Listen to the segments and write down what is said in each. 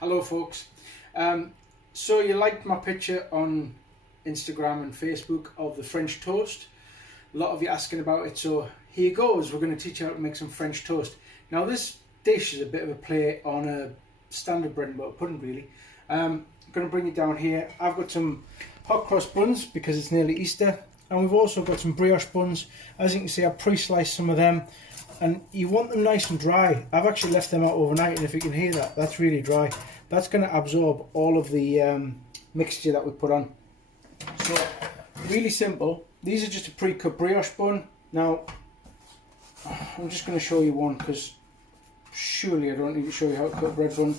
Hello folks. So you liked my picture on Instagram and Facebook of the French toast. A lot of you asking about it, so here goes. We're going to teach you how to make some French toast. Now this dish is a bit of a play on a standard bread and butter pudding really. I'm going to bring it down here. I've got some hot cross buns because it's nearly Easter, and we've also got some brioche buns. As you can see, I've pre-sliced some of them, and you want them nice and dry. I've actually left them out overnight, and if you can hear that, that's really dry. That's going to absorb all of the mixture that we put on. So really simple. These are just a pre-cut brioche bun. Now I'm just going to show you one because surely I don't need to show you how to cut a bread bun.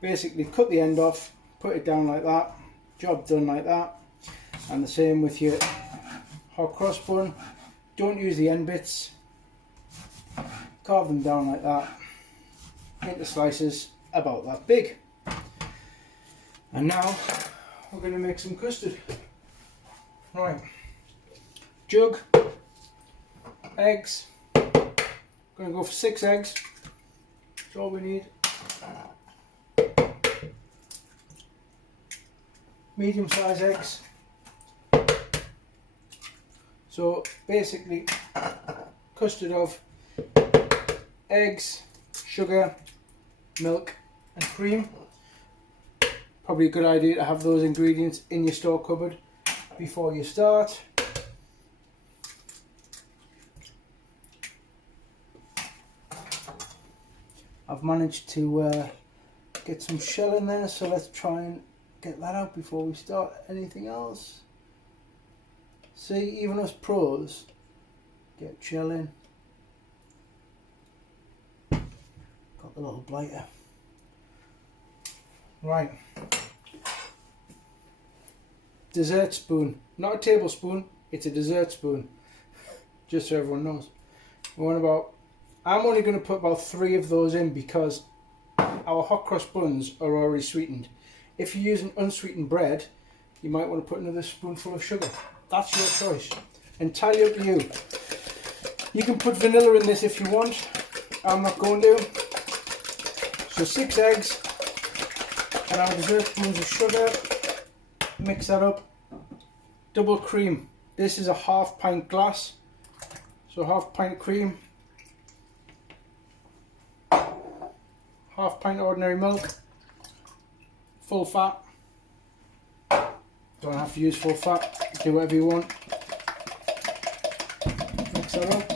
Basically cut the end off, put it down like that, job done like that. And the same with your hot cross bun. Don't use the end bits, carve them down like that into slices about that big. And now we're going to make some custard. Right, jug, eggs. Going to go for 6 eggs. That's all we need. Medium size eggs. So basically custard of eggs, sugar, milk and cream. Probably a good idea to have those ingredients in your store cupboard before you start. I've managed to get some shell in there, so let's try and get that out before we start anything else. See, even us pros get shell in. Got the little blighter. Right. Dessert spoon. Not a tablespoon, it's a dessert spoon. Just so everyone knows. I'm only going to put about 3 of those in because our hot cross buns are already sweetened. If you're using unsweetened bread, you might want to put another spoonful of sugar. That's your choice. Entirely up to you. You can put vanilla in this if you want. I'm not going to. So 6 eggs and our dessert spoons of sugar. Mix that up. Double cream. This is a ½ pint glass. So ½ pint of cream. ½ pint ordinary milk. Full fat. Don't have to use full fat. Do whatever you want. Mix that up.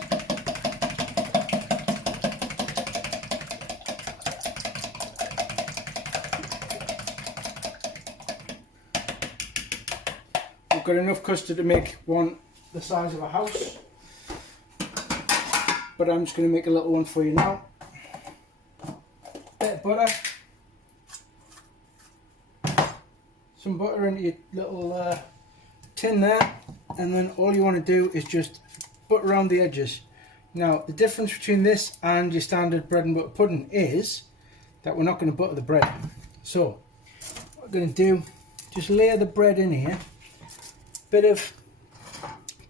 We've got enough custard to make one the size of a house, but I'm just going to make a little one for you now. Bit of butter, some butter into your little tin there, and then all you want to do is just butter around the edges. Now the difference between this and your standard bread and butter pudding is that we're not going to butter the bread. So what we're going to do, just layer the bread in here. Bit of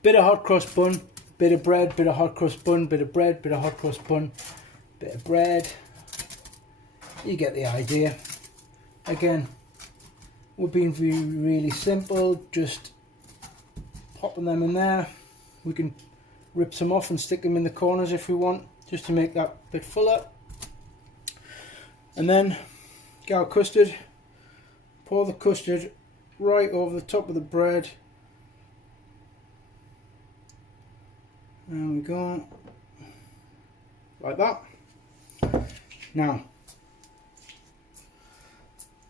hot cross bun, bit of bread, bit of hot cross bun, bit of bread, bit of hot cross bun, bit of bread. You get the idea. Again, we're being really simple, just popping them in there. We can rip some off and stick them in the corners if we want, just to make that bit fuller. And then get our custard, pour the custard right over the top of the bread. There we go, like that. Now,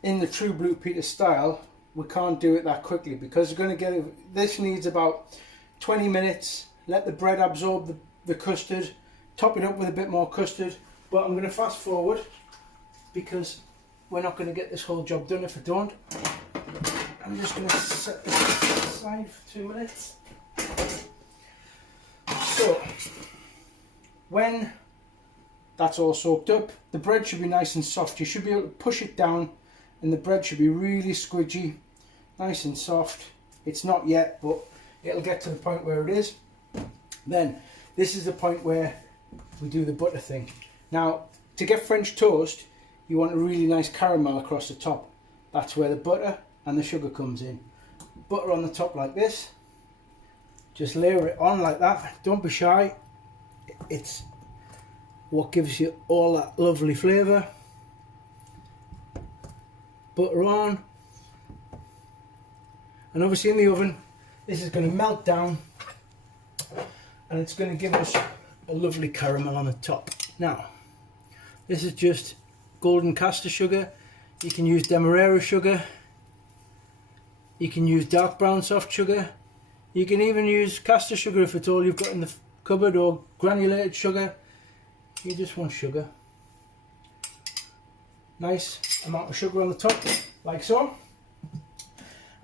in the true Blue Peter style, we can't do it that quickly because we're going to get it. This needs about 20 minutes. Let the bread absorb the custard, top it up with a bit more custard. But I'm going to fast forward because we're not going to get this whole job done if I don't. I'm just going to set this aside for 2 minutes. So, when that's all soaked up, the bread should be nice and soft. You should be able to push it down and the bread should be really squidgy, nice and soft. It's not yet, but it'll get to the point where it is. Then, this is the point where we do the butter thing. Now, to get French toast, you want a really nice caramel across the top. That's where the butter and the sugar comes in. Butter on the top like this. Just layer it on like that. Don't be shy. It's what gives you all that lovely flavour. Butter on. And obviously in the oven, this is going to melt down and it's going to give us a lovely caramel on the top. Now, this is just golden caster sugar. You can use demerara sugar. You can use dark brown soft sugar. You can even use caster sugar if it's all you've got in the cupboard, or granulated sugar. You just want sugar. Nice amount of sugar on the top, like so.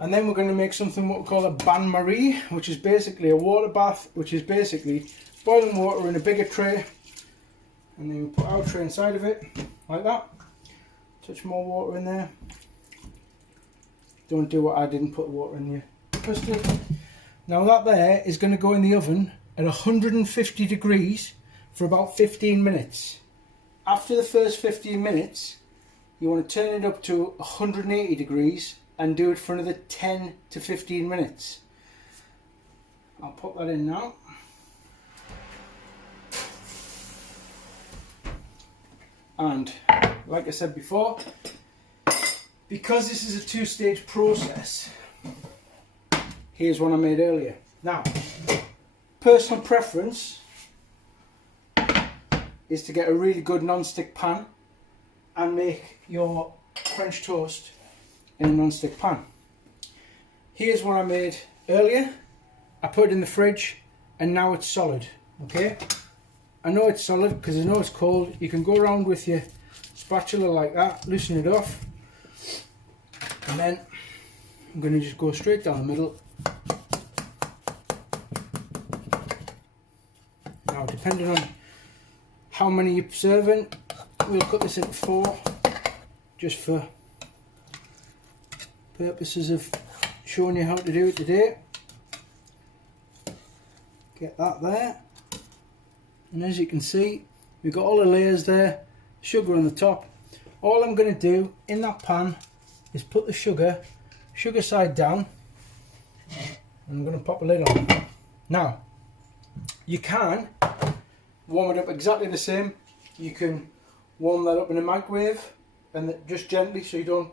And then we're going to make something what we call a bain-marie, which is basically a water bath, which is basically boiling water in a bigger tray. And then we put our tray inside of it, like that. Touch more water in there. Don't do what I didn't, put water in your custard. Now that there is going to go in the oven at 150 degrees for about 15 minutes. After the first 15 minutes, you want to turn it up to 180 degrees and do it for another 10 to 15 minutes. I'll put that in now. And like I said before, because this is a two-stage process, here's one I made earlier. Now, personal preference is to get a really good non-stick pan and make your French toast in a non-stick pan. Here's one I made earlier. I put it in the fridge and now it's solid. Okay, I know it's solid because I know it's cold. You can go around with your spatula like that, loosen it off, and then I'm going to just go straight down the middle. Now, depending on how many you're serving, we'll cut this into 4, just for purposes of showing you how to do it today. Get that there, and as you can see, we've got all the layers there, sugar on the top. All I'm going to do in that pan is put the sugar side down, and I'm going to pop a lid on. Now, you can warm it up exactly the same. You can warm that up in a microwave, and just gently, so you don't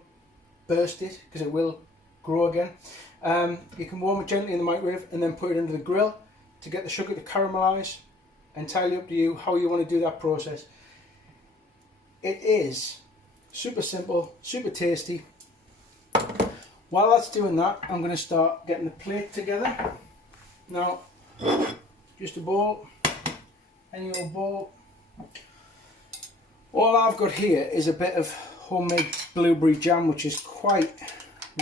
burst it, because it will grow again. You can warm it gently in the microwave and then put it under the grill to get the sugar to caramelise. Entirely up to you how you want to do that process. It is super simple, super tasty. While that's doing that, I'm going to start getting the plate together. Now, just a bowl, any old bowl. All I've got here is a bit of homemade blueberry jam, which is quite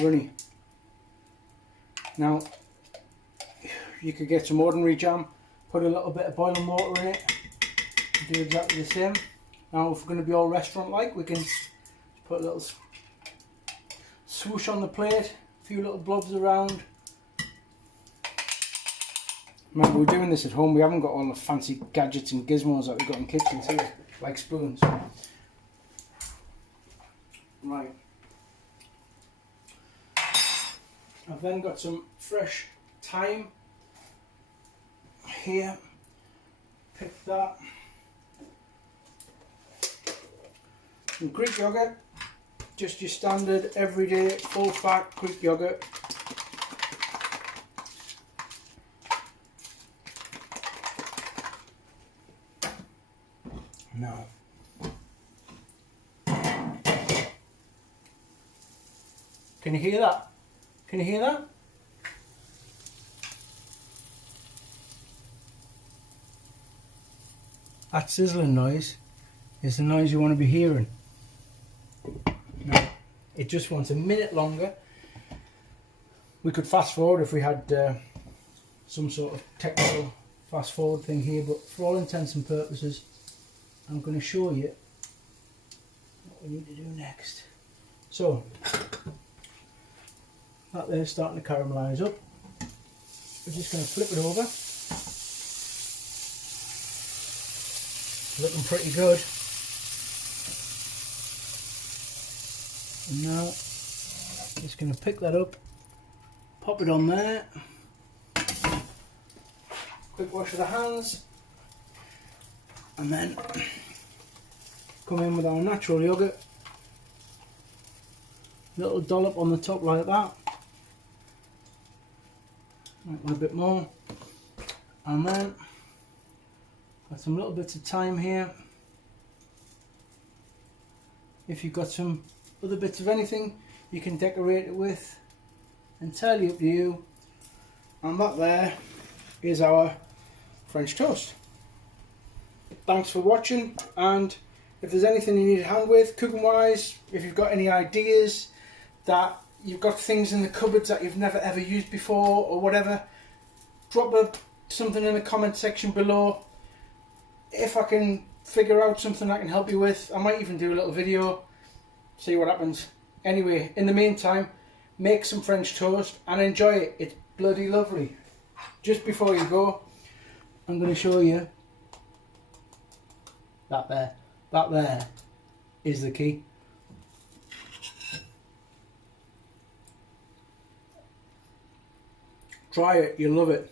runny. Now, you could get some ordinary jam, put a little bit of boiling water in it, and do exactly the same. Now, if we're going to be all restaurant-like, we can just put a little swoosh on the plate, a few little blobs around. Remember, we're doing this at home. We haven't got all the fancy gadgets and gizmos that we've got in kitchens here, like spoons. Right. I've then got some fresh thyme here. Pick that. Some Greek yogurt. Just your standard, everyday, full fat Greek yogurt. Now, can you hear that? Can you hear that? That sizzling noise is the noise you want to be hearing. Now, it just wants a minute longer. We could fast forward if we had some sort of technical fast forward thing here, but for all intents and purposes, I'm going to show you what we need to do next. So, that there's starting to caramelise up. We're just going to flip it over. Looking pretty good. And now just going to pick that up, pop it on there, quick wash of the hands, and then come in with our natural yogurt, little dollop on the top like that, a little bit more, and then got some little bits of thyme here. If you've got some other bits of anything you can decorate it with, entirely up to you. And that there is our French toast. Thanks for watching, and if there's anything you need a hand with cooking wise, if you've got any ideas that you've got things in the cupboards that you've never ever used before or whatever, drop something in the comment section below. If I can figure out something I can help you with, I might even do a little video, see what happens. Anyway, in the meantime, make some French toast and enjoy it. It's bloody lovely. Just before you go, I'm going to show you that there. That there is the key. Try it, you'll love it.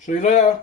See you later.